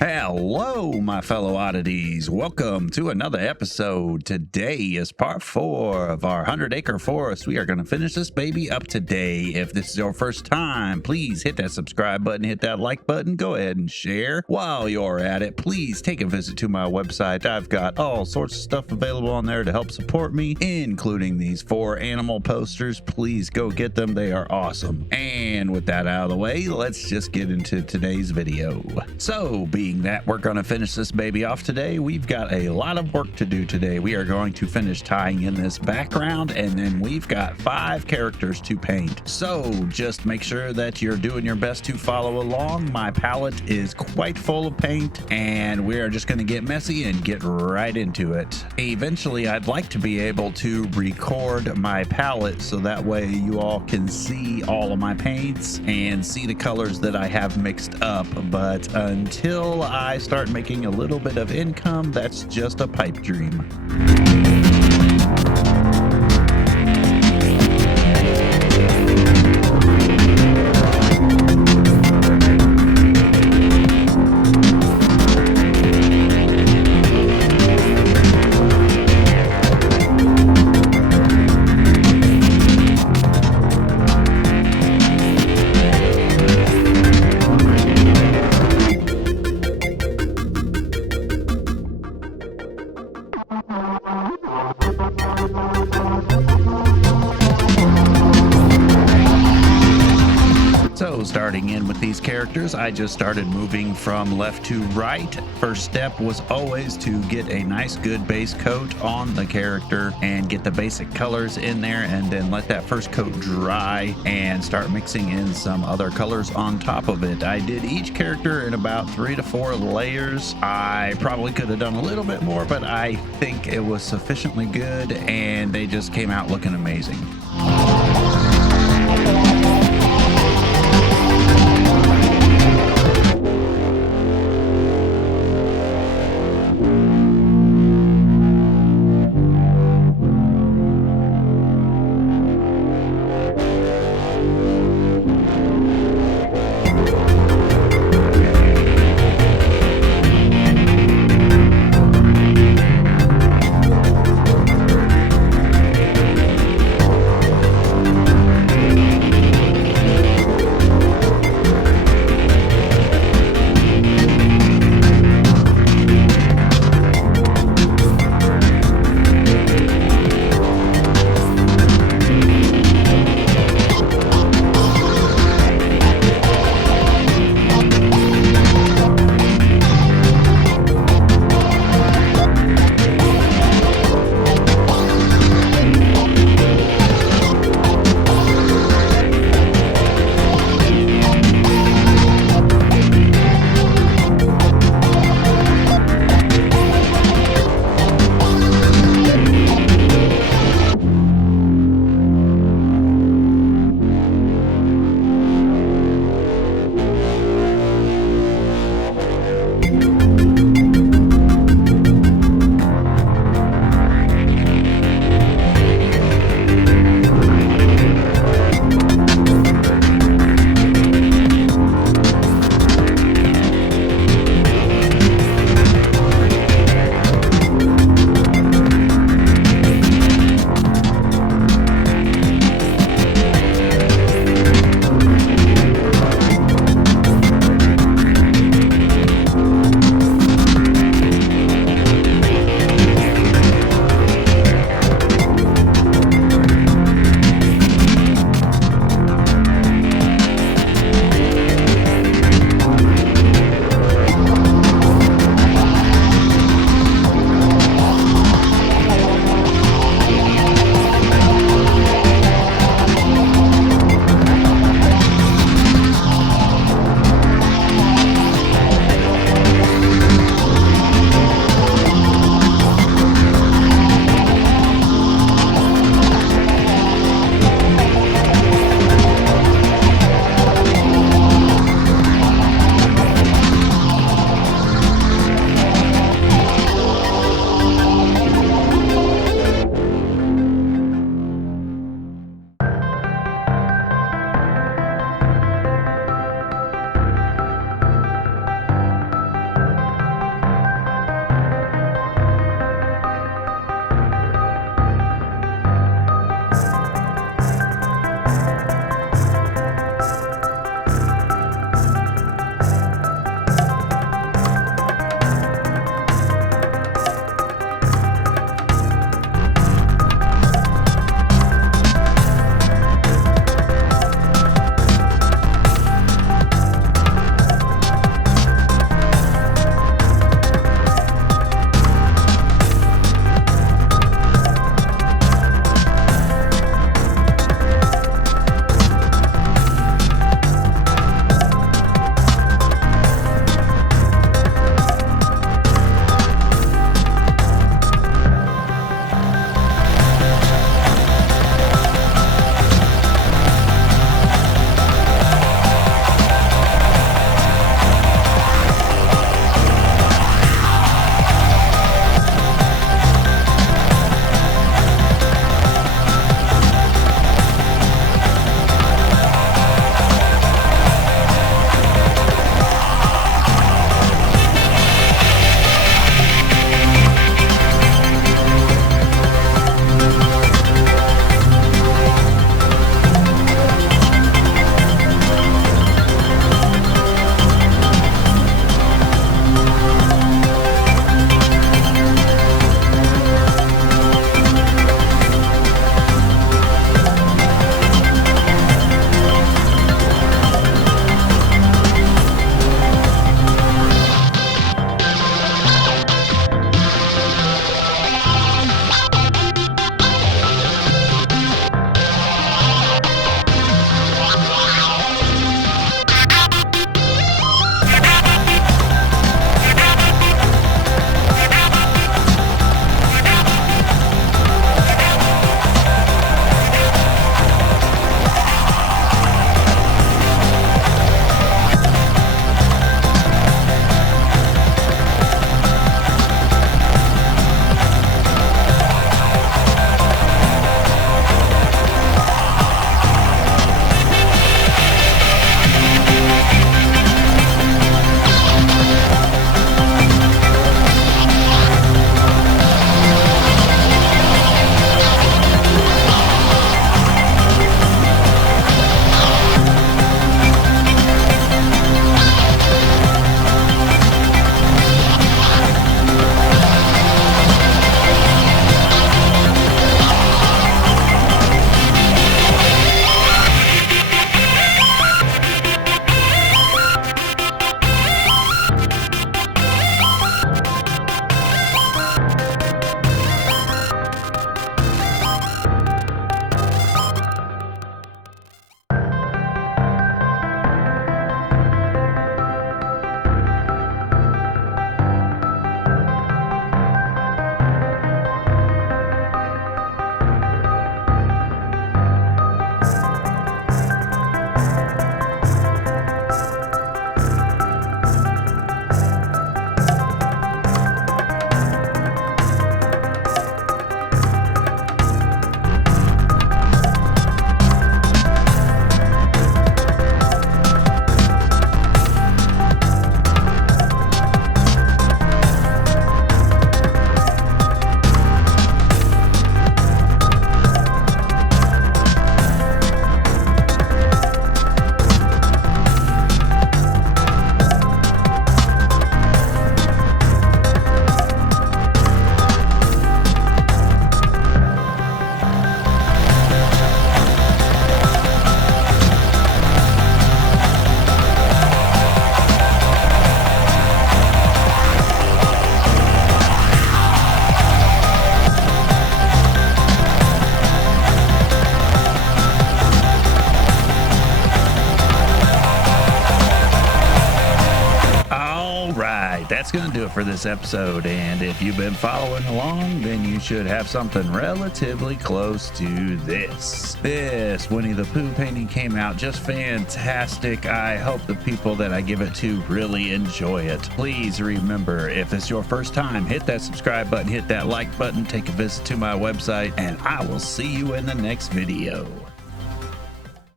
Hello, my fellow oddities. Welcome to another episode. Today is part 4 of our 100-acre forest. We are going to finish this baby up today. If this is your first time, please hit that subscribe button, hit that like button, go ahead and share. While you're at it, please take a visit to my website. I've got all sorts of stuff available on there to help support me, including these 4 animal posters. Please go get them. They are awesome. And with that out of the way, let's just get into today's video. So, being that we're going to finish this baby off today, we've got a lot of work to do today. We are going to finish tying in this background, and then we've got 5 characters to paint. So just make sure that you're doing your best to follow along. My palette is quite full of paint, and we are just going to get messy and get right into it. Eventually, I'd like to be able to record my palette so that way you all can see all of my paints and see the colors that I have mixed up. But until I start making a little bit of income, that's just a pipe dream. So starting in with these characters, I just started moving from left to right. First step was always to get a nice good base coat on the character and get the basic colors in there, and then let that first coat dry and start mixing in some other colors on top of it. I did each character in about 3 to 4 layers. I probably could have done a little bit more, but I think it was sufficiently good and they just came out looking amazing. that's going to do it for this episode. And if you've been following along, then you should have something relatively close to this. This Winnie the Pooh painting came out just fantastic. I hope the people that I give it to really enjoy it. Please remember, if it's your first time, hit that subscribe button, hit that like button, take a visit to my website, and I will see you in the next video.